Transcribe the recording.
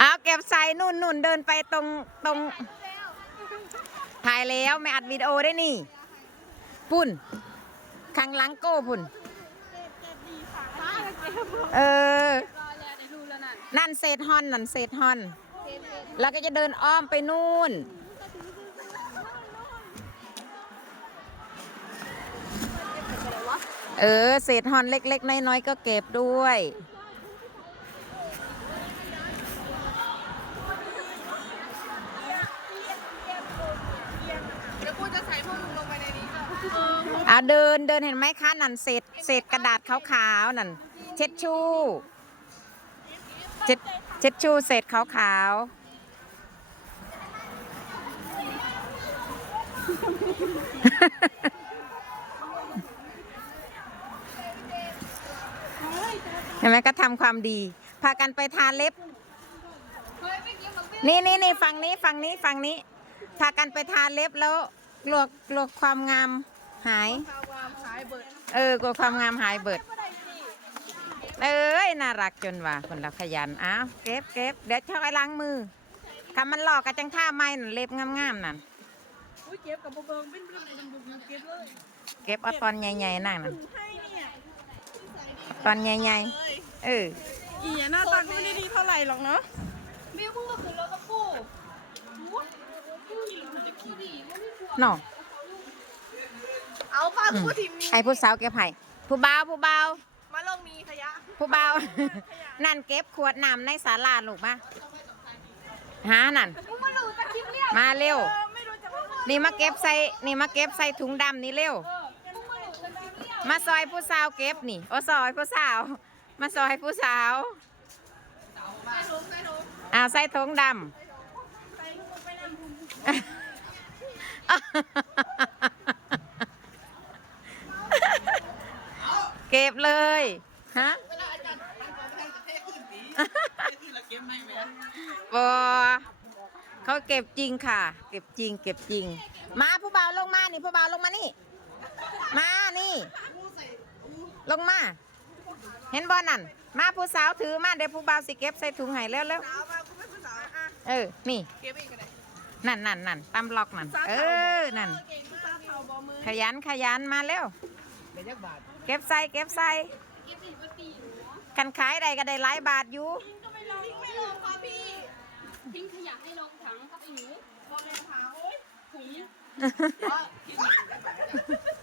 เอาเก็บใส่นุ่นนุ่นเดินไปตรงตรงถ่ายแล้วไม่อัดวิดีโอได้นี่ ปุ่นข้างหลังโก้ปุ่นเออ นั่นเศษฮอนนั่นเศษฮอน แล้วก็จะเดินอ้อมไปนู่น เออ เศษฮอนเล็ก ๆ น้อย ๆ ก็เก็บด้วย เดี๋ยวกูจะใส่พวกมึงลงไปในนี้ค่ะ อ่าเดินเดินเห็นไหมคะนั่นเศษเศษกระดาษขาวๆนั่นเช็ดชู่เช็ดเช็ดชู่เศษขาวๆเห็นไหมก็ทำความดี พากันไปทาเล็บ นี่นี่นี่ฝั่งนี้ฝั่งนี้ฝั่งนี้ พากันไปทาเล็บแล้วกลวกลัวความงาม หายข้าววามขายเบิดเออ กลัวความงามหายเบิด เอ้ย น่ารักจนว่าคนเราขยัน อ้าว เก็บเก็บเดี๋ยวเช่าไอ้ล้างมือคำมันหลอกกระจังท่าไม้นั่นเล็บงามๆนั่นอุ้ยเก็บกับเบิงเป็นเรื่องเป็นบุญเก็บเลย เก็บเอาตอนใหญ่ๆนั่นน่ะให้เนี่ยตอนใหญ่ๆเอออีหน้าตาก็ไม่ได้ดีเท่าไหร่หรอกเนาะมิวมึงก็คือรถกระปูเนาะเอาป้ากูทีมนี้ไอ้ผู้สาวเก็บให้ผู้บ่าวผู้บ่าวมาลงมีขยะผู้บ่าวนั่นเก็บขวดน้ำในศาลาลูกมาหานั่นมึงมาดูตะคลิปเรียกมาเร็วเออไม่รู้จะว่านี่มาเก็บใส่นี่มาเก็บใส่ถุงดำนี่เร็วมึงมาดูตะคลิปเรียกมาซอยผู้สาวเก็บนี่โอ้ซอยผู้สาว มาซอยผู้สาวใส่ถุงใส่ถุงอ่าใส่ถุงดใส่ถุงไปนำถุงำ เก็บเลย ฮะบอเขาเก็บจริงค่ะ เก็บจริง เก็บจริง มาผู้บ่าวลงมานี่ผู้บ่าวลงมานี่ มานี่ ลงมา เห็นบอนั่น มาผู้สาวถือมาเดี๋ยวผู้บ่าวสิเก็บใส่ถุงให้แล้วแล้วสาวมากูไม่เป็นสาวอะเออ นี่เก็บเองก็ได้นั่นนั่นนั่นตำล็อกนั่น เออ นั่นเก่งสาวเขาบอมือขยันขยันมาเร็ว เก็บใส่เก็บใส่กันขายใดก็ได้หลายบาทอยู่ก็ไม่ลงไม่ลงค่ะพี่ทิ้งขยะให้ลงถังครับไอ้หนูบอเป็นขาวโอ๊ยถุงบ้าขยะ